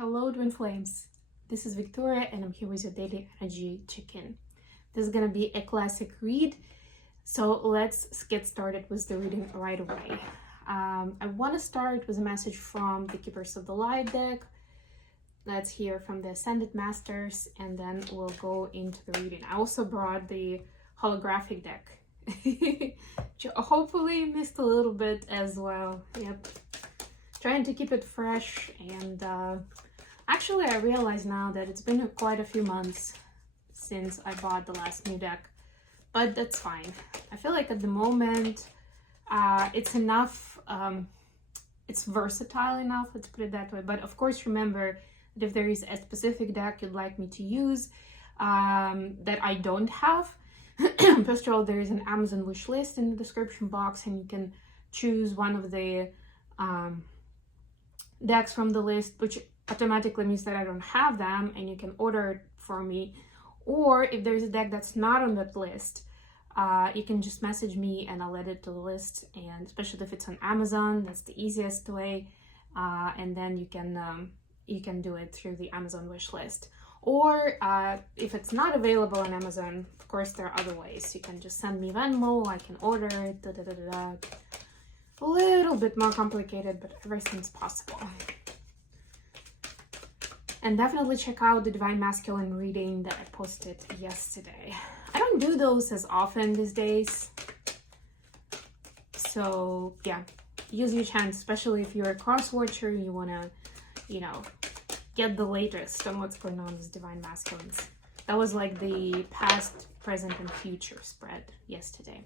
Hello, Twin Flames. This is Victoria, and I'm here with your daily energy check-in. This is gonna be a classic read, so let's get started with the reading right away. I want to start with a message from the Keepers of the Light deck. Let's hear from the Ascended Masters, and then we'll go into the reading. I also brought the holographic deck. Hopefully missed a little bit as well. Yep. Trying to keep it fresh, and actually I realize now that it's been quite a few months since I bought the last new deck, but that's fine. I feel like at the moment it's enough, it's versatile enough, let's put it that way. But of course, remember that if there is a specific deck you'd like me to use that I don't have, first of all, there is an Amazon wish list in the description box, and you can choose one of the decks from the list, which automatically means that I don't have them, and you can order it for me. Or if there's a deck that's not on that list, you can just message me and I'll add it to the list. And especially if it's on Amazon, that's the easiest way. And then you can do it through the Amazon wish list. Or if it's not available on Amazon, of course there are other ways. You can just send me Venmo, I can order it, A little bit more complicated, but everything's possible. And definitely check out the Divine Masculine reading that I posted yesterday. I don't do those as often these days, so yeah, use your chance, especially if you're a cross watcher, you want to, get the latest on what's going on with Divine Masculines. That was like the past, present, and future spread yesterday.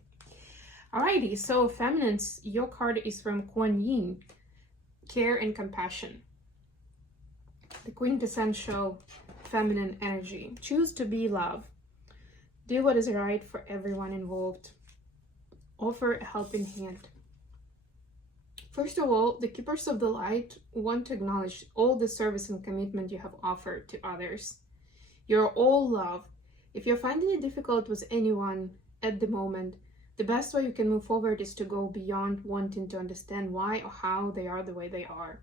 Alrighty, so feminines, your card is from Kuan Yin, care and compassion. The quintessential feminine energy. Choose to be love. Do what is right for everyone involved. Offer a helping hand. First of all, the Keepers of the Light want to acknowledge all the service and commitment you have offered to others. You're all love. If you're finding it difficult with anyone at the moment, the best way you can move forward is to go beyond wanting to understand why or how they are the way they are.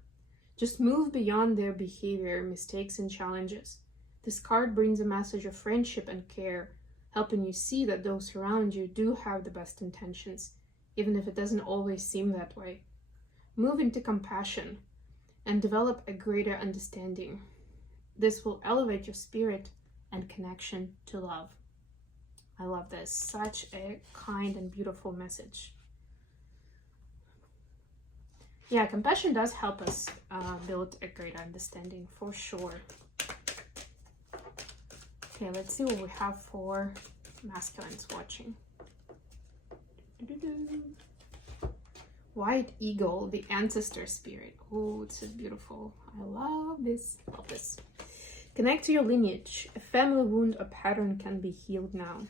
Just move beyond their behavior, mistakes, and challenges. This card brings a message of friendship and care, helping you see that those around you do have the best intentions, even if it doesn't always seem that way. Move into compassion and develop a greater understanding. This will elevate your spirit and connection to love. I love this. Such a kind and beautiful message. Yeah, compassion does help us build a greater understanding for sure. Okay, let's see what we have for masculines watching. White Eagle, the ancestor spirit. Oh, it's so beautiful. I love this. Love this. Connect to your lineage. A family wound or pattern can be healed now.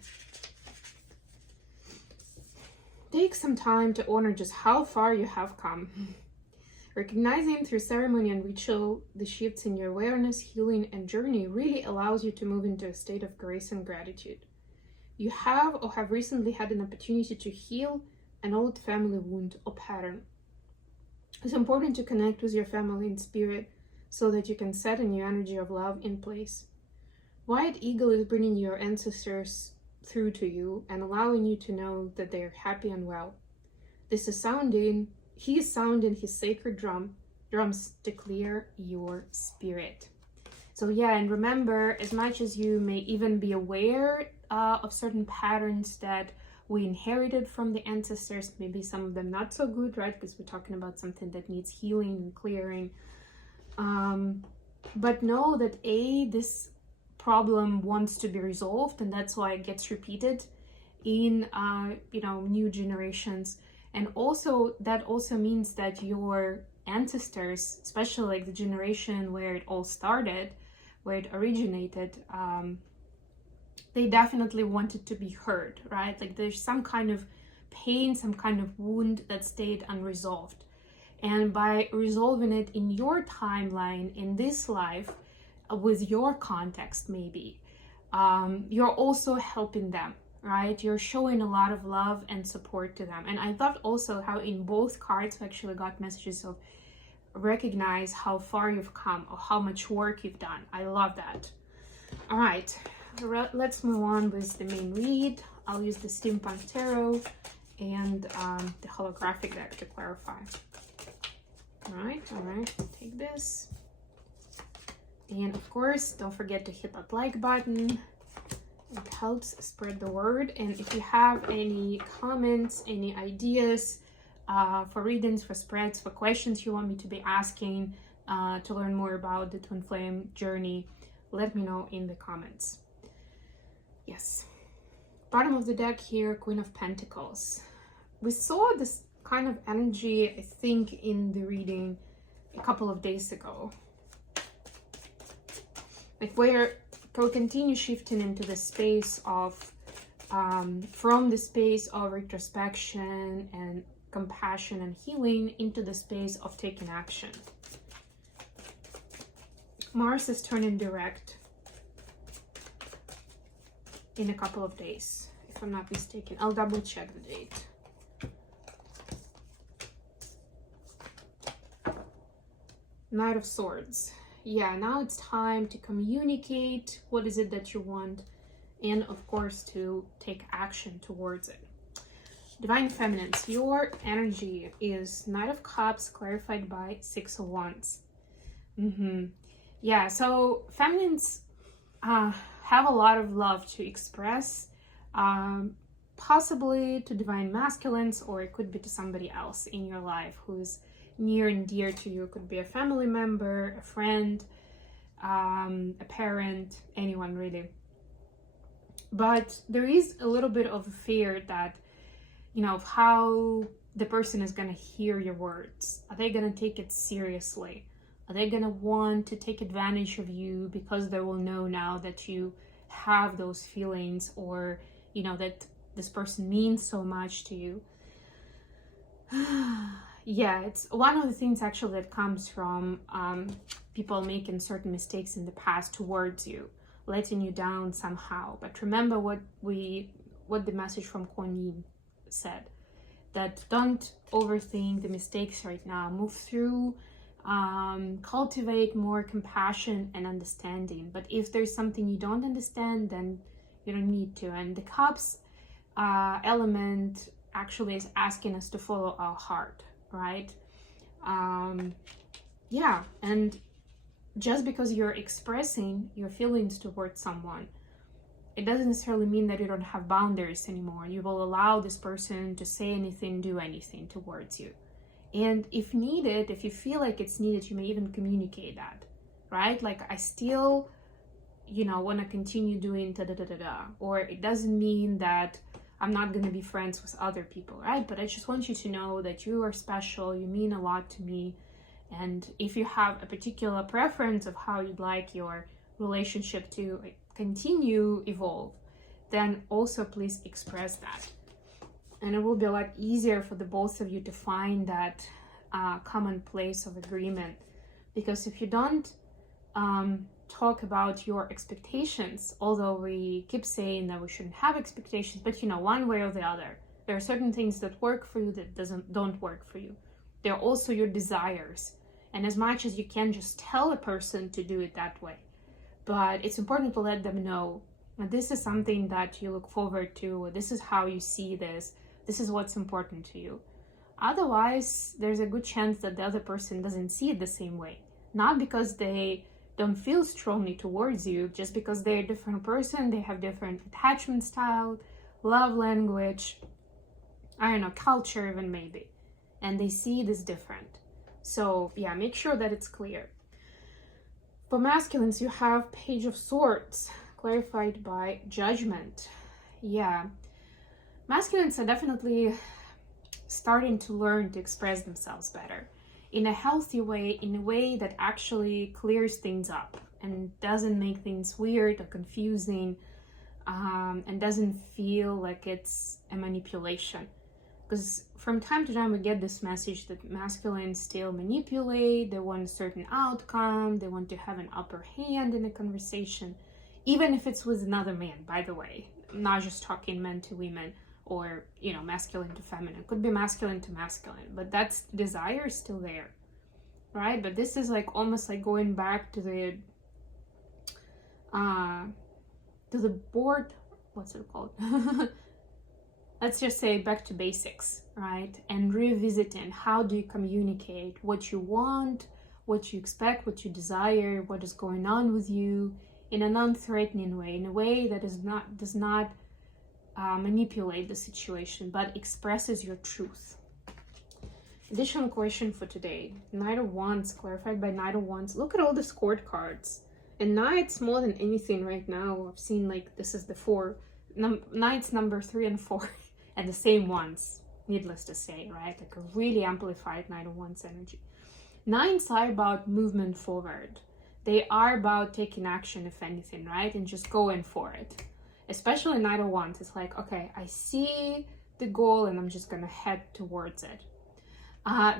Take some time to honor just how far you have come. Recognizing through ceremony and ritual the shifts in your awareness, healing, and journey really allows you to move into a state of grace and gratitude. You have or have recently had an opportunity to heal an old family wound or pattern. It's important to connect with your family in spirit so that you can set a new energy of love in place. White Eagle is bringing your ancestors through to you and allowing you to know that they are happy and well. He is sounding his sacred drums to clear your spirit. So yeah, and remember, as much as you may even be aware of certain patterns that we inherited from the ancestors, maybe some of them not so good, right? Because we're talking about something that needs healing and clearing. But know that this problem wants to be resolved, and that's why it gets repeated in new generations. And also that also means that your ancestors, especially like the generation where it all started, where it originated, they definitely wanted to be heard, right? Like there's some kind of pain, some kind of wound that stayed unresolved. And by resolving it in your timeline, in this life, with your context maybe, you're also helping them, right? You're showing a lot of love and support to them. And I thought also how in both cards we actually got messages of recognize how far you've come or how much work you've done. I love that. All right, let's move on with the main read. I'll use the Steampunk Tarot and the holographic deck to clarify. All right, take this. And of course, don't forget to hit that like button. It helps spread the word. And if you have any comments, any ideas for readings, for spreads, for questions you want me to be asking to learn more about the twin flame journey, let me know in the comments. Yes. Bottom of the deck here, Queen of Pentacles. We saw this kind of energy, I think, in the reading a couple of days ago. Like we'll continue shifting into the space of, from the space of retrospection and compassion and healing into the space of taking action. Mars is turning direct in a couple of days, if I'm not mistaken. I'll double check the date. Knight of Swords. Yeah, now it's time to communicate what is it that you want, and of course to take action towards it. Divine Feminines, your energy is Knight of Cups clarified by Six of Wands. Yeah, so feminines have a lot of love to express, possibly to divine masculines, or it could be to somebody else in your life who's near and dear to you. It could be a family member, a friend, a parent, anyone really. But there is a little bit of a fear that, you know, of how the person is going to hear your words. Are they going to take it seriously? Are they going to want to take advantage of you because they will know now that you have those feelings, or, you know, that this person means so much to you? Yeah, it's one of the things actually that comes from people making certain mistakes in the past towards you, letting you down somehow. But remember what the message from Kuan Yin said, that don't overthink the mistakes right now. Move through, cultivate more compassion and understanding. But if there's something you don't understand, then you don't need to. And the Cups element actually is asking us to follow our heart, right? Yeah, and just because you're expressing your feelings towards someone, it doesn't necessarily mean that you don't have boundaries anymore. You will allow this person to say anything, do anything towards you. And if needed, if you feel like it's needed, you may even communicate that, right? Like, I still, you know, want to continue doing da-da-da-da-da. Or it doesn't mean that I'm not going to be friends with other people, right? But I just want you to know that you are special, you mean a lot to me. And if you have a particular preference of how you'd like your relationship to continue evolve, then also please express that. And it will be a lot easier for the both of you to find that common place of agreement. Because if you don't talk about your expectations, although we keep saying that we shouldn't have expectations, but you know, one way or the other, there are certain things that work for you that don't work for you. They're also your desires. And as much as you can just tell a person to do it that way, but it's important to let them know that this is something that you look forward to, this is how you see this is what's important to you. Otherwise, there's a good chance that the other person doesn't see it the same way. Not because they don't feel strongly towards you, just because they're a different person, they have different attachment style, love language, I don't know, culture even maybe. And they see this different. So yeah, make sure that it's clear. For masculines, you have Page of Swords, clarified by Judgment. Yeah. Masculines are definitely starting to learn to express themselves better in a healthy way, in a way that actually clears things up and doesn't make things weird or confusing, and doesn't feel like it's a manipulation. Because from time to time we get this message that masculines still manipulate, they want a certain outcome, they want to have an upper hand in a conversation, even if it's with another man, by the way. I'm not just talking men to women, or, you know, masculine to feminine. It could be masculine to masculine, but that's desire is still there. right? But this is like almost like going back to the board, what's it called? Let's just say back to basics, right? And revisiting, how do you communicate what you want, what you expect, what you desire, what is going on with you, in a non-threatening way, in a way that does not manipulate the situation, but expresses your truth. Additional question for today. Knight of Wands, clarified by Knight of Wands. Look at all the scored cards. And Knights, more than anything right now, I've seen like this is the Knights number 3 and 4, and the same ones, needless to say, right? Like a really amplified Knight of Wands energy. Nines are about movement forward. They are about taking action, if anything, right? And just going for it. Especially Knight of Wands. It's like, okay, I see the goal and I'm just gonna head towards it.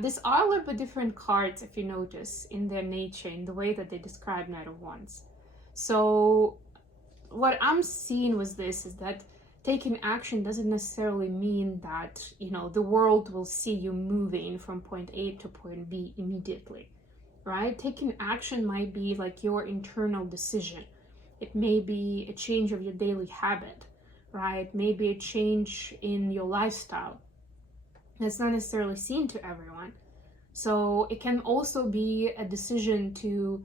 These are a little bit different cards, if you notice, in their nature, in the way that they describe Knight of Wands. So what I'm seeing with this is that taking action doesn't necessarily mean that, you know, the world will see you moving from point A to point B immediately, right? Taking action might be like your internal decision. It may be a change of your daily habit, right? Maybe a change in your lifestyle. It's not necessarily seen to everyone. So it can also be a decision to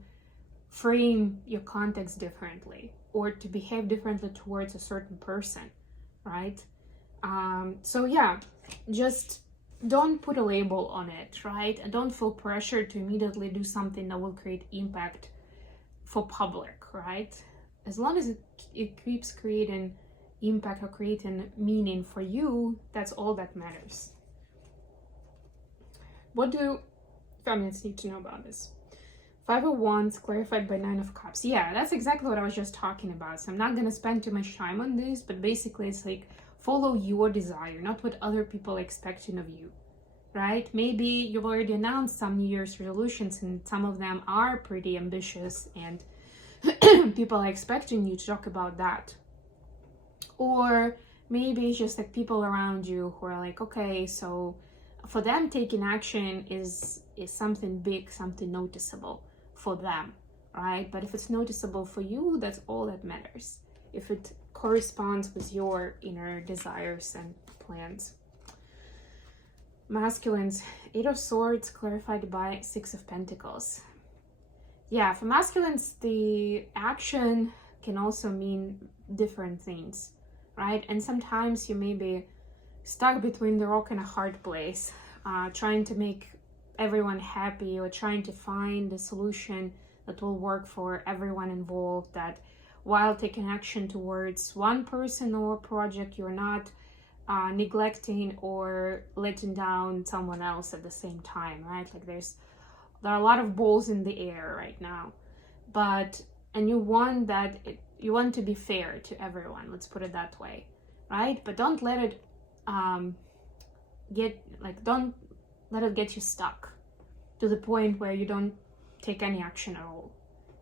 frame your context differently or to behave differently towards a certain person, right? So yeah, just don't put a label on it, right? And don't feel pressure to immediately do something that will create impact for public, right? As long as it keeps creating impact or creating meaning for you, that's all that matters. What do feminists need to know about this? 5 of Wands, clarified by 9 of Cups. Yeah, that's exactly what I was just talking about. So I'm not going to spend too much time on this, but basically it's like follow your desire, not what other people are expecting of you, right? Maybe you've already announced some New Year's resolutions and some of them are pretty ambitious and people are expecting you to talk about that. Or maybe it's just like people around you who are like, okay, so for them taking action is something big, something noticeable for them, right? But if it's noticeable for you, that's all that matters. If it corresponds with your inner desires and plans. Masculines, 8 of Swords, clarified by 6 of Pentacles. Yeah, for masculines, the action can also mean different things, right? And sometimes you may be stuck between the rock and a hard place, trying to make everyone happy or trying to find a solution that will work for everyone involved, that while taking action towards one person or project, you're not neglecting or letting down someone else at the same time, right? Like there are a lot of balls in the air right now, and you want to be fair to everyone, let's put it that way, right? But don't let it don't let it get you stuck to the point where you don't take any action at all.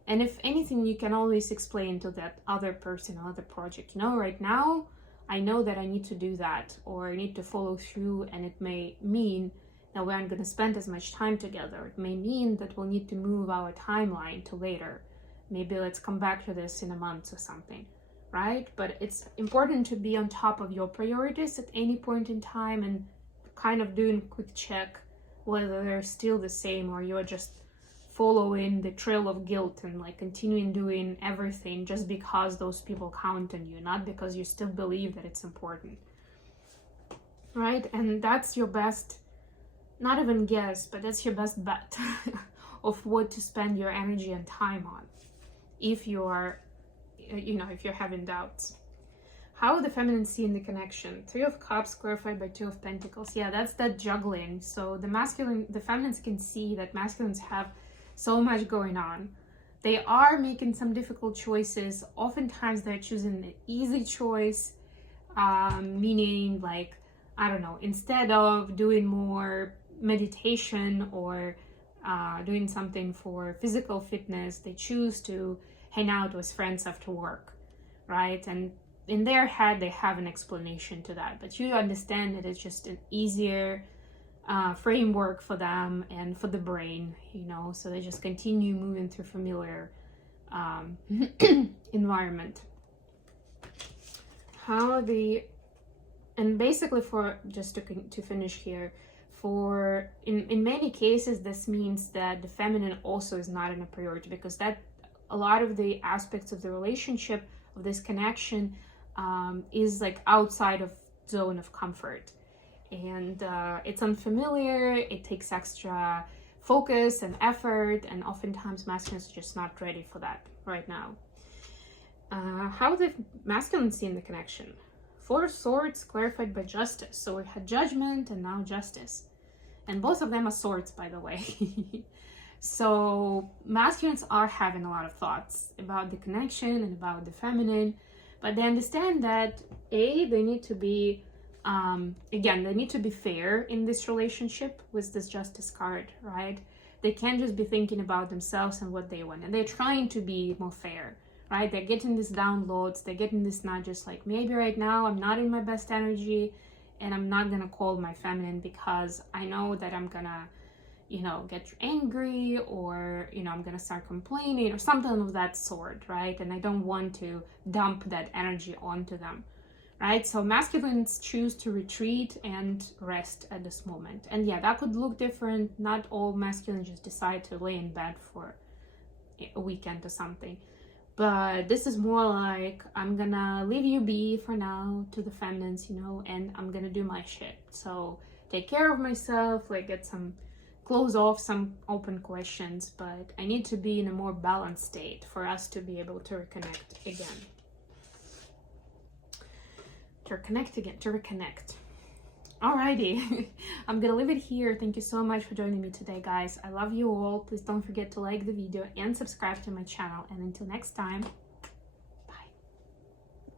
And if anything, you can always explain to that other person or other project, you know, right now I know that I need to do that, or I need to follow through, and it may mean that we aren't going to spend as much time together. It may mean that we'll need to move our timeline to later. Maybe let's come back to this in a month or something, right? But it's important to be on top of your priorities at any point in time and kind of doing a quick check whether they're still the same or you're just following the trail of guilt and like continuing doing everything just because those people count on you, not because you still believe that it's important, right? And that's your best, not even guess, but that's your best bet of what to spend your energy and time on if you are, if you're having doubts. How the feminine see in the connection? 3 of Cups, clarified by 2 of Pentacles. Yeah, that's that juggling. So the feminines can see that masculines have so much going on. They are making some difficult choices. Oftentimes they're choosing the easy choice, meaning like, I don't know, instead of doing more meditation or doing something for physical fitness, they choose to hang out with friends after work, right? And in their head, they have an explanation to that, but you understand that it's just an easier framework for them and for the brain, you know, so they just continue moving through familiar environment. And basically, for just to finish here, for in many cases this means that the feminine also is not in a priority, because that a lot of the aspects of the relationship, of this connection, is like outside of zone of comfort, and it's unfamiliar. It takes extra focus and effort, and oftentimes masculines are just not ready for that right now. How the masculine see in the connection? Four of Swords clarified by Justice. So we had Judgment and now Justice. And both of them are swords, by the way. So masculines are having a lot of thoughts about the connection and about the feminine. But they understand that, they need to be, again, they need to be fair in this relationship with this Justice card, right? They can't just be thinking about themselves and what they want. And they're trying to be more fair. Right? They're getting these downloads, they're getting this nudges, like maybe right now I'm not in my best energy and I'm not gonna call my feminine because I know that I'm gonna, you know, get angry, or, you know, I'm gonna start complaining or something of that sort, right? And I don't want to dump that energy onto them, right? So masculines choose to retreat and rest at this moment. And yeah, that could look different. Not all masculines just decide to lay in bed for a weekend or something. But this is more like, I'm gonna leave you be for now to the feminines, you know, and I'm gonna do my shit. So take care of myself, like get some, close off some open questions, but I need to be in a more balanced state for us to be able to reconnect again. To reconnect. Alrighty, I'm gonna leave it here. Thank you so much for joining me today, guys. I love you all. Please don't forget to like the video and subscribe to my channel. And until next time,